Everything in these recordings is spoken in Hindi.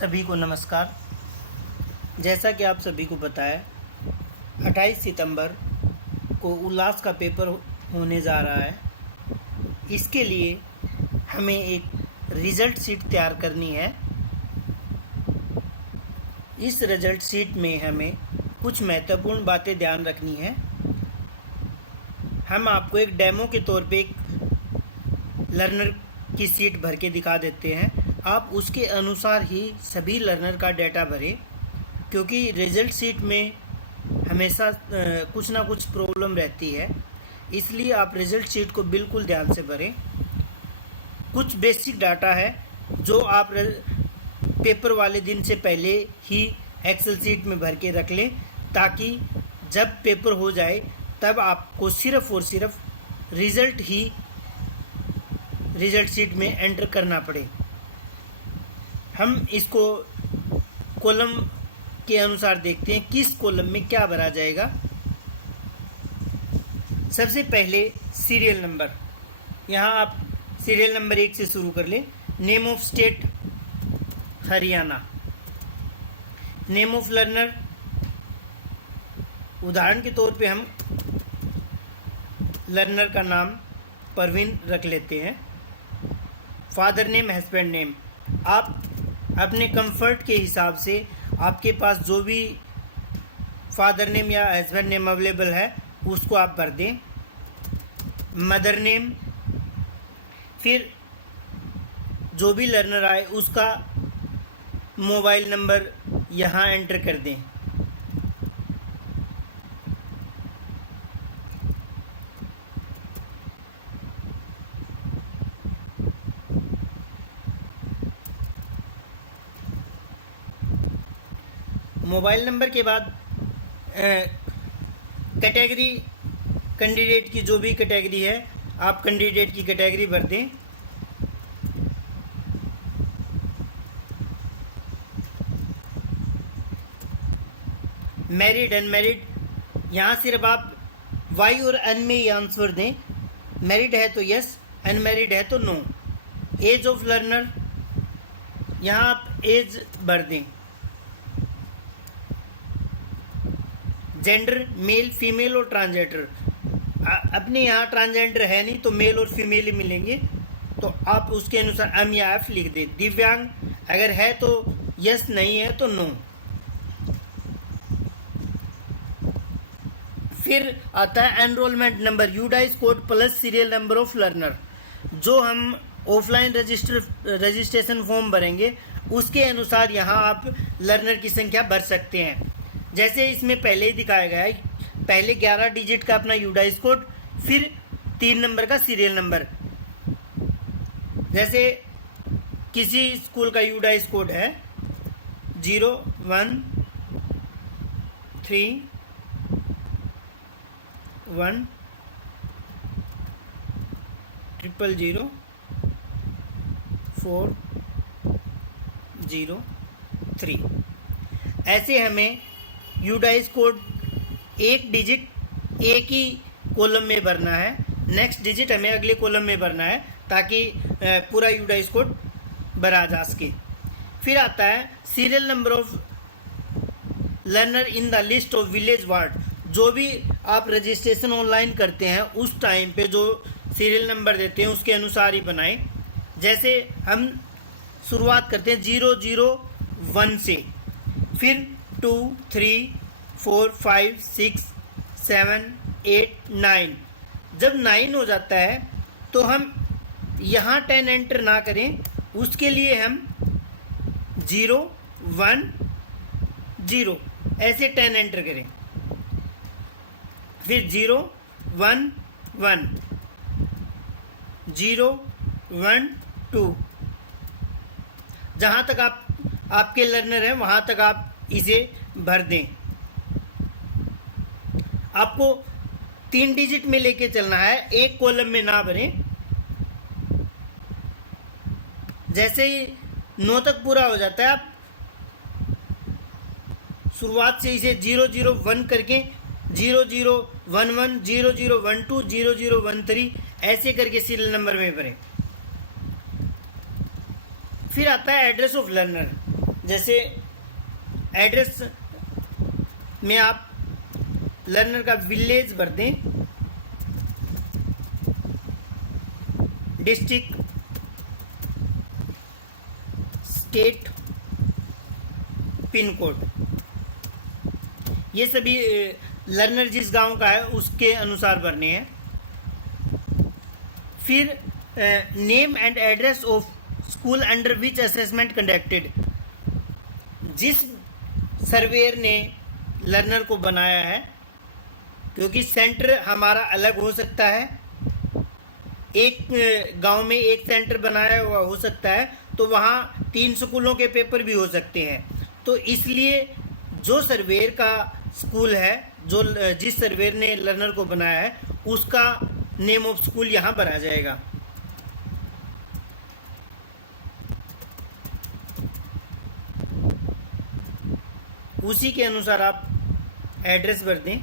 सभी को नमस्कार। जैसा कि आप सभी को पता है 28 सितंबर को उल्लास का पेपर होने जा रहा है। इसके लिए हमें एक रिज़ल्ट शीट तैयार करनी है। इस रिज़ल्ट शीट में हमें कुछ महत्वपूर्ण बातें ध्यान रखनी है। हम आपको एक डेमो के तौर पे एक लर्नर की शीट भर के दिखा देते हैं। आप उसके अनुसार ही सभी लर्नर का डेटा भरें, क्योंकि रिज़ल्ट शीट में हमेशा कुछ ना कुछ प्रॉब्लम रहती है। इसलिए आप रिज़ल्ट शीट को बिल्कुल ध्यान से भरें। कुछ बेसिक डाटा है जो आप पेपर वाले दिन से पहले ही एक्सेल शीट में भर के रख लें, ताकि जब पेपर हो जाए तब आपको सिर्फ़ और सिर्फ रिज़ल्ट ही रिज़ल्ट शीट में एंटर करना पड़े। हम इसको कॉलम के अनुसार देखते हैं किस कॉलम में क्या भरा जाएगा। सबसे पहले सीरियल नंबर। यहाँ आप सीरियल नंबर 1 से शुरू कर लें। Name of state Haryana. Name of learner, उदाहरण के तौर पे हम लर्नर का नाम परवीन रख लेते हैं। फादर नेम, हस्बैंड नेम, आप अपने कंफर्ट के हिसाब से आपके पास जो भी फादर नेम या हस्बैंड नेम अवेलेबल है उसको आप भर दें। मदर नेम, फिर जो भी लर्नर आए उसका मोबाइल नंबर यहाँ एंटर कर दें। मोबाइल नंबर के बाद कैटेगरी, कैंडिडेट की जो भी कैटेगरी है आप कैंडिडेट की कैटेगरी भर दें। मैरिड, अनमैरिड, यहाँ सिर्फ आप वाई और एन में ही आंसर दें। मैरिड है तो यस, अनमैरिड है तो नो। एज ऑफ लर्नर, यहाँ आप एज भर दें। जेंडर, मेल, फीमेल और ट्रांसजेंडर, अपने यहाँ ट्रांसजेंडर है नहीं तो मेल और फीमेल ही मिलेंगे, तो आप उसके अनुसार एम या एफ लिख दें। दिव्यांग अगर है तो यस, नहीं है तो नो। फिर आता है enrolment number, UDISE code plus serial number of learner. जो हम ऑफलाइन रजिस्ट्रेशन फॉर्म भरेंगे उसके अनुसार यहाँ आप लर्नर की संख्या भर सकते हैं। जैसे इसमें पहले ही दिखाया गया है, पहले 11 डिजिट का अपना यूडाइस कोड, फिर 3 नंबर का सीरियल नंबर। जैसे किसी स्कूल का यूडाइस कोड है 0 1 3 1 0 0 4 0 3। ऐसे हमें यूडाइस कोड एक डिजिट एक ही कॉलम में भरना है, नेक्स्ट डिजिट हमें अगले कॉलम में भरना है, ताकि पूरा यूडाइस कोड भरा जा सके। फिर आता है serial number of learner in the list of village ward. जो भी आप रजिस्ट्रेशन ऑनलाइन करते हैं उस टाइम पे जो सीरियल नंबर देते हैं उसके अनुसार ही बनाएं। जैसे हम शुरुआत करते हैं 001 से, फिर 2 3 4 5 6 7 8 9। जब 9 हो जाता है तो हम यहाँ 10 एंटर ना करें, उसके लिए हम 0 1 0 ऐसे 10 एंटर करें। फिर 0 1 1 0 1 2। जहाँ तक आपके लर्नर हैं वहाँ तक आप इसे भर दें। आपको 3 डिजिट में लेके चलना है, एक कॉलम में ना भरें। जैसे ही 9 तक पूरा हो जाता है आप शुरुआत से इसे 001 करके 0011 0012 0013 ऐसे करके सीरियल नंबर में भरें। फिर आता है एड्रेस ऑफ लर्नर। जैसे एड्रेस में आप लर्नर का विलेज भर दें, डिस्ट्रिक्ट, स्टेट, पिन कोड, ये सभी लर्नर जिस गांव का है उसके अनुसार भरने हैं। फिर name and address of school under which assessment conducted, जिस सर्वेयर ने लर्नर को बनाया है, क्योंकि सेंटर हमारा अलग हो सकता है, एक गांव में एक सेंटर बनाया हुआ हो सकता है, तो वहाँ 3 स्कूलों के पेपर भी हो सकते हैं। तो इसलिए जो सर्वेयर का स्कूल है, जो जिस सर्वेयर ने लर्नर को बनाया है, उसका नेम ऑफ स्कूल यहाँ पर आ जाएगा। उसी के अनुसार आप एड्रेस भर दें।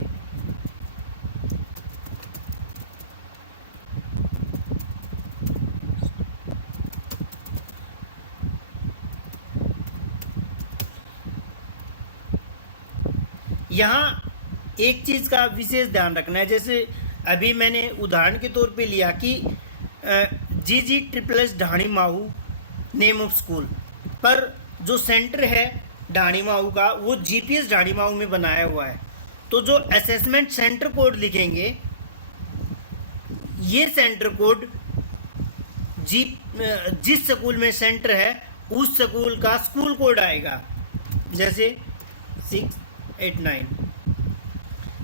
यहाँ एक चीज़ का विशेष ध्यान रखना है, जैसे अभी मैंने उदाहरण के तौर पे लिया कि GG ट्रिपल ढाणी माहू नेम ऑफ स्कूल, पर जो सेंटर है ढाणी माहू का वो GPS ढाणी माहू में बनाया हुआ है। तो जो असेसमेंट सेंटर कोड लिखेंगे, ये सेंटर कोड जिस स्कूल में सेंटर है उस स्कूल का स्कूल कोड आएगा। जैसे 689,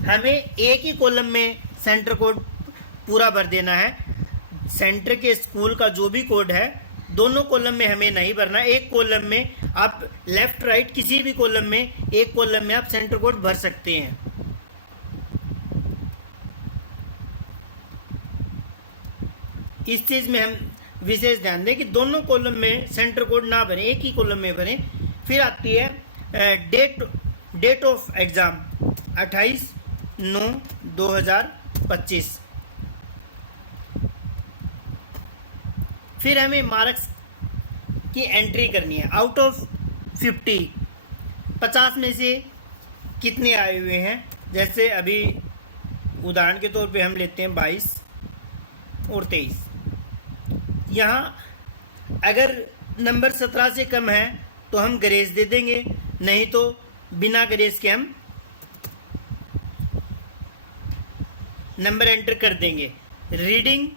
हमें एक ही कॉलम में सेंटर कोड पूरा भर देना है। सेंटर के स्कूल का जो भी कोड है दोनों कॉलम में हमें नहीं भरना। एक कॉलम में आप लेफ्ट राइट किसी भी कॉलम में, एक कॉलम में आप सेंटर कोड भर सकते हैं। इस चीज़ में हम विशेष ध्यान दें कि दोनों कॉलम में सेंटर कोड ना भरें, एक ही कॉलम में भरें। फिर आती है डेट ऑफ एग्ज़ाम 28/9/2025। फिर हमें मार्क्स की एंट्री करनी है। आउट ऑफ 50 में से कितने आए हुए हैं। जैसे अभी उदाहरण के तौर पे हम लेते हैं 22 और 23। यहाँ अगर नंबर 17 से कम है तो हम ग्रेस दे देंगे, नहीं तो बिना ग्रेस के हम नंबर एंटर कर देंगे। रीडिंग,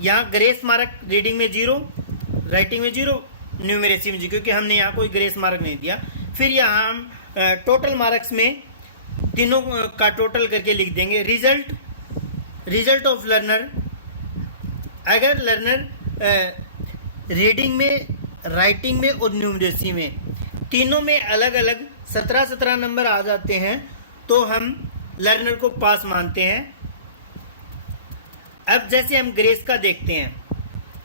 यहाँ ग्रेस मार्क रीडिंग में 0, राइटिंग में 0, न्यूमेरेसी में 0, क्योंकि हमने यहाँ कोई ग्रेस मार्क नहीं दिया। फिर यहाँ हम टोटल मार्क्स में तीनों का टोटल करके लिख देंगे। रिजल्ट ऑफ लर्नर, अगर लर्नर रीडिंग में, राइटिंग में और न्यूमेरेसी में तीनों में अलग अलग 17 नंबर आ जाते हैं तो हम लर्नर को पास मानते हैं। अब जैसे हम ग्रेस का देखते हैं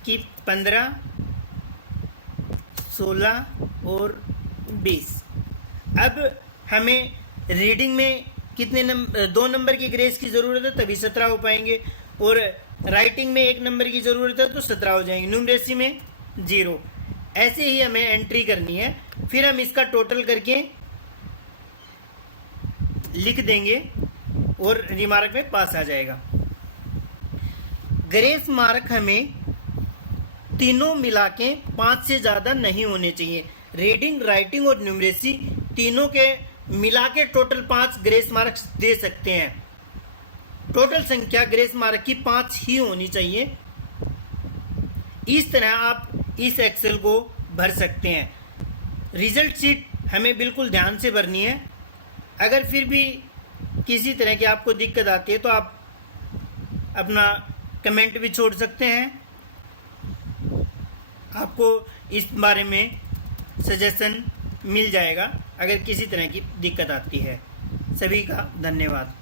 कि 15, 16 और 20। अब हमें रीडिंग में कितने नंबर, 2 नंबर की ग्रेस की ज़रूरत है तभी 17 हो पाएंगे, और राइटिंग में 1 नंबर की ज़रूरत है तो 17 हो जाएंगे, न्यूमरेसी में 0। ऐसे ही हमें एंट्री करनी है। फिर हम इसका टोटल करके लिख देंगे और रिमार्क में पास आ जाएगा। ग्रेस मार्क हमें तीनों मिला के 5 से ज़्यादा नहीं होने चाहिए। रीडिंग, राइटिंग और न्यूमरेसी तीनों के मिला के टोटल 5 ग्रेस मार्क्स दे सकते हैं। टोटल संख्या ग्रेस मार्क की 5 ही होनी चाहिए। इस तरह आप इस एक्सेल को भर सकते हैं। रिजल्ट शीट हमें बिल्कुल ध्यान से भरनी है। अगर फिर भी किसी तरह की आपको दिक्कत आती है तो आप अपना कमेंट भी छोड़ सकते हैं। आपको इस बारे में सजेशन मिल जाएगा अगर किसी तरह की दिक्कत आती है। सभी का धन्यवाद।